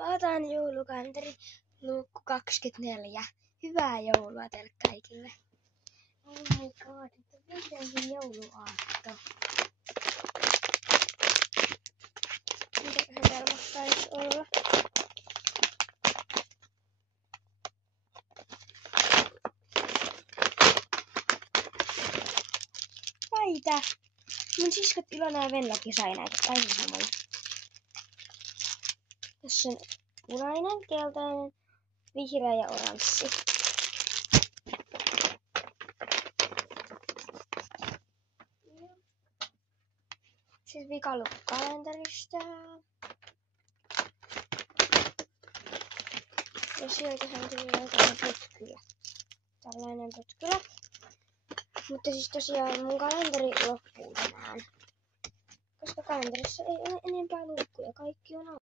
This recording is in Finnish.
Avataan joulukalenteri luukku 24. Hyvää joulua teille kaikille. Oh my god, että vihdoinkin jouluaatto. Mitäköhän täällä mahtaisi olla? Näitä! Mun siskot Ilona ja Venlakin sai näitä täysin samalla. Tässä on punainen, keltainen, vihreä ja oranssi. Siis vikalukku kalenterista. Ja sieltähän tuli jotain putkylä. Tällainen putkylä. Mutta siis tosiaan mun kalenteri loppuu tänään. Koska kalenterissa ei ole enempää luukkuja. Kaikki on auki.